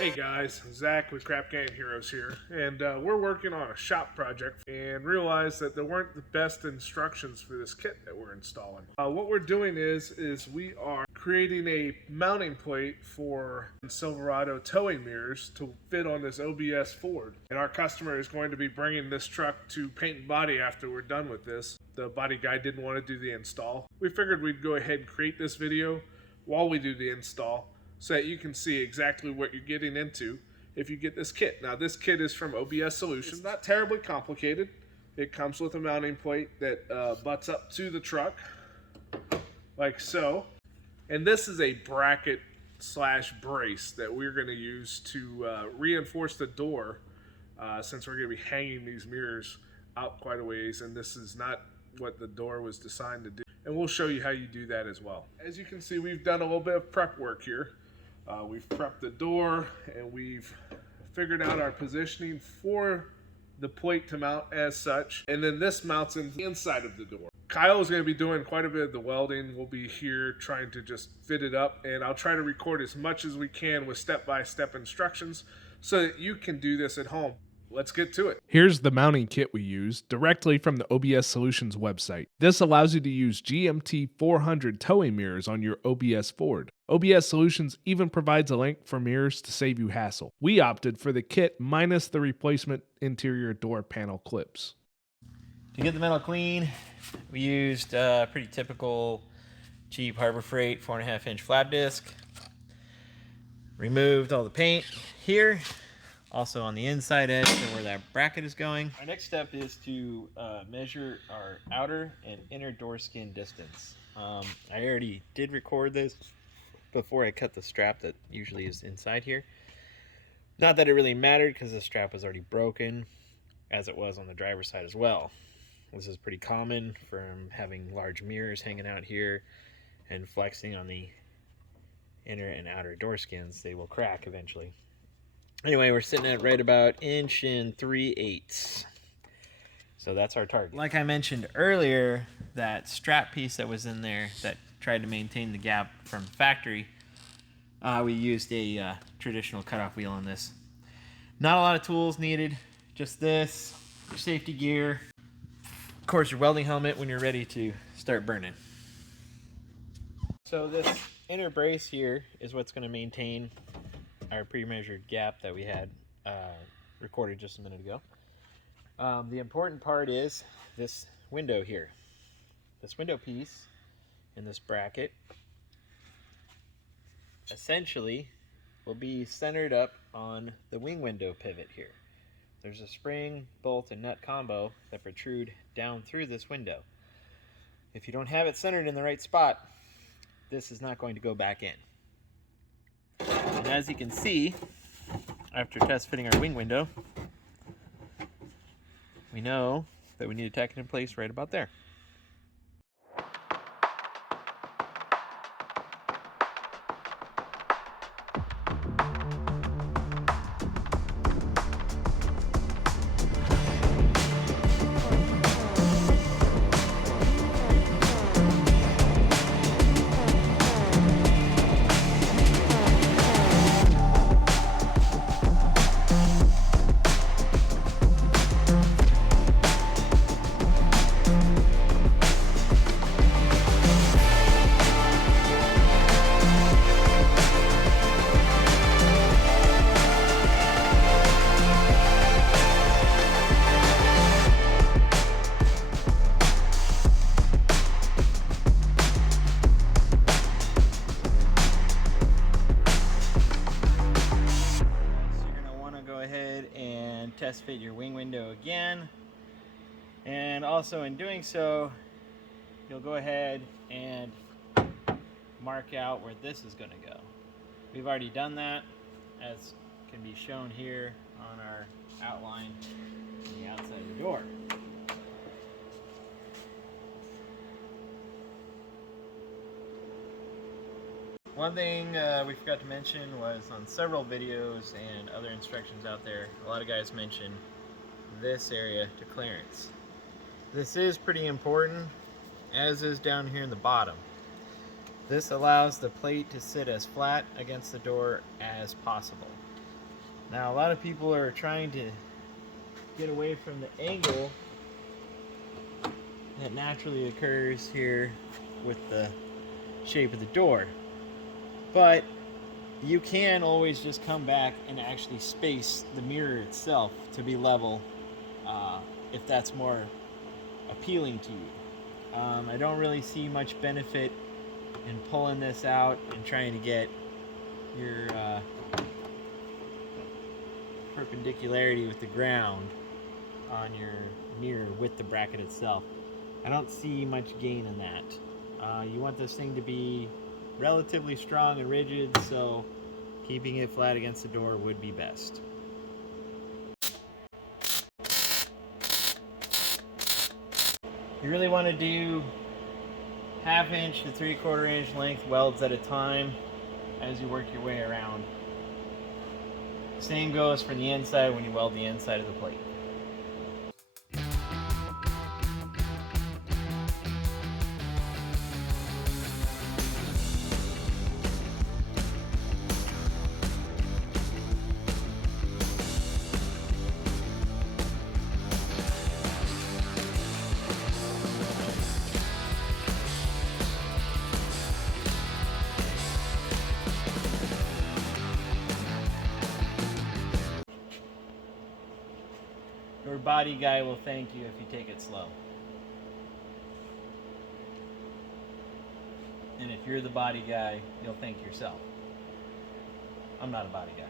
Hey guys, Zach with Crapcan Heroes here, and we're working on a shop project and realized that there weren't the best instructions for this kit that we're installing. What we're doing is we are creating a mounting plate for Silverado towing mirrors to fit on this OBS Ford, and our customer is going to be bringing this truck to paint and body after we're done with this. The body guy didn't want to do the install. We figured we'd go ahead and create this video while we do the install, so that you can see exactly what you're getting into if you get this kit. Now, this kit is from OBS Solutions. It's not terribly complicated. It comes with a mounting plate that butts up to the truck, like so. And this is a bracket slash brace that we're going to use to reinforce the door, since we're going to be hanging these mirrors out quite a ways, and this is not what the door was designed to do. And we'll show you how you do that as well. As you can see, we've done a little bit of prep work here. We've prepped the door, and we've figured out our positioning for the plate to mount as such. And then this mounts in the inside of the door. Kyle is going to be doing quite a bit of the welding. We'll be here trying to just fit it up, and I'll try to record as much as we can with step-by-step instructions so that you can do this at home. Let's get to it. Here's the mounting kit we use directly from the OBS Solutions website. This allows you to use GMT-400 towing mirrors on your OBS Ford. OBS Solutions even provides a link for mirrors to save you hassle. We opted for the kit minus the replacement interior door panel clips. To get the metal clean, we used a pretty typical cheap Harbor Freight 4.5-inch flat disc. Removed all the paint here. Also on the inside edge where that bracket is going. Our next step is to measure our outer and inner door skin distance. I already did record this before I cut the strap that usually is inside here. Not that it really mattered because the strap was already broken, as it was on the driver's side as well. This is pretty common from having large mirrors hanging out here and flexing on the inner and outer door skins. They will crack eventually. Anyway, we're sitting at right about 1 3/8. So that's our target. Like I mentioned earlier, that strap piece that was in there that tried to maintain the gap from the factory, we used a traditional cutoff wheel on this. Not a lot of tools needed, just this, your safety gear, of course your welding helmet when you're ready to start burning. So this inner brace here is what's going to maintain our pre-measured gap that we had recorded just a minute ago. The important part is this window here. This window piece in this bracket essentially will be centered up on the wing window pivot here. There's a spring, bolt, and nut combo that protrude down through this window. If you don't have it centered in the right spot, this is not going to go back in. And as you can see, after test fitting our wing window, we know that we need to tack it in place right about there. Test fit your wing window again, and also in doing so you'll go ahead and mark out where this is going to go. We've already done that, as can be shown here on our outline on the outside of the door. One thing we forgot to mention was on several videos and other instructions out there, a lot of guys mention this area to clearance. This is pretty important, as is down here in the bottom. This allows the plate to sit as flat against the door as possible. Now a lot of people are trying to get away from the angle that naturally occurs here with the shape of the door. But you can always just come back and actually space the mirror itself to be level if that's more appealing to you. I don't really see much benefit in pulling this out and trying to get your perpendicularity with the ground on your mirror with the bracket itself. I don't see much gain in that. You want this thing to be relatively strong and rigid, so keeping it flat against the door would be best. You really want to do 1/2 inch to 3/4 inch length welds at a time as you work your way around. Same goes for the inside when you weld the inside of the plate. Your body guy will thank you if you take it slow. And if you're the body guy, you'll thank yourself. I'm not a body guy.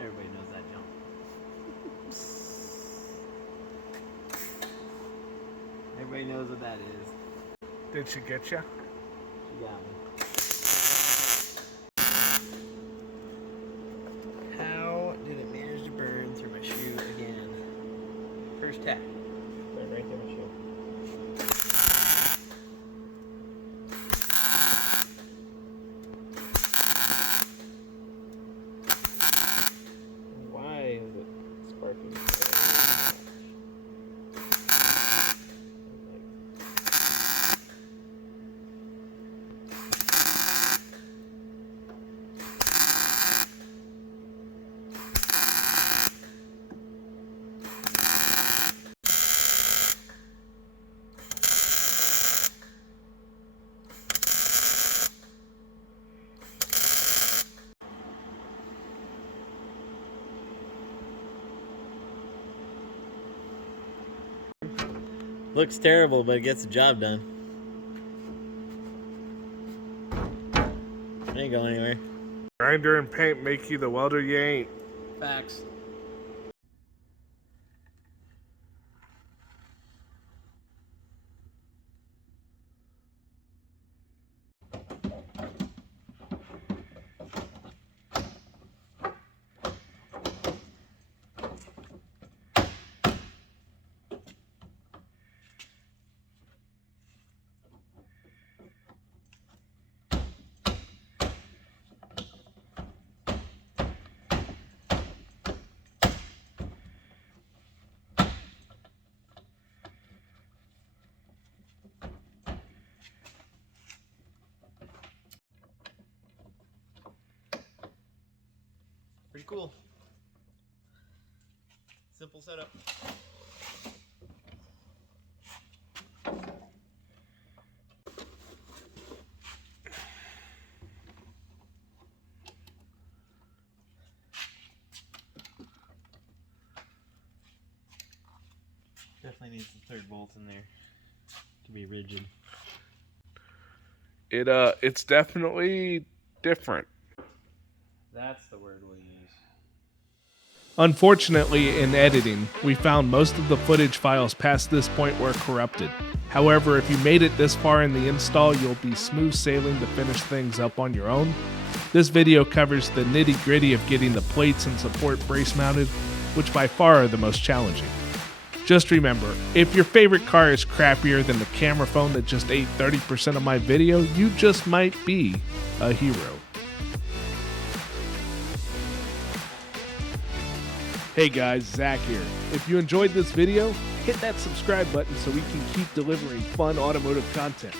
Everybody knows that jump. Everybody knows what that is. Did she get you? She got me. How did it manage to burn through my shoe again? First tap. Right through my shoe. Why is it sparking? Looks terrible, but it gets the job done. It ain't going anywhere. Grinder and paint make you the welder you ain't. Facts. Pretty cool. Simple setup. Definitely needs the third bolt in there to be rigid. It's definitely different. That's the word we'll use. Unfortunately, in editing, we found most of the footage files past this point were corrupted. However, if you made it this far in the install, you'll be smooth sailing to finish things up on your own. This video covers the nitty-gritty of getting the plates and support brace mounted, which by far are the most challenging. Just remember, if your favorite car is crappier than the camera phone that just ate 30% of my video, you just might be a hero. Hey guys, Zach here. If you enjoyed this video, hit that subscribe button so we can keep delivering fun automotive content.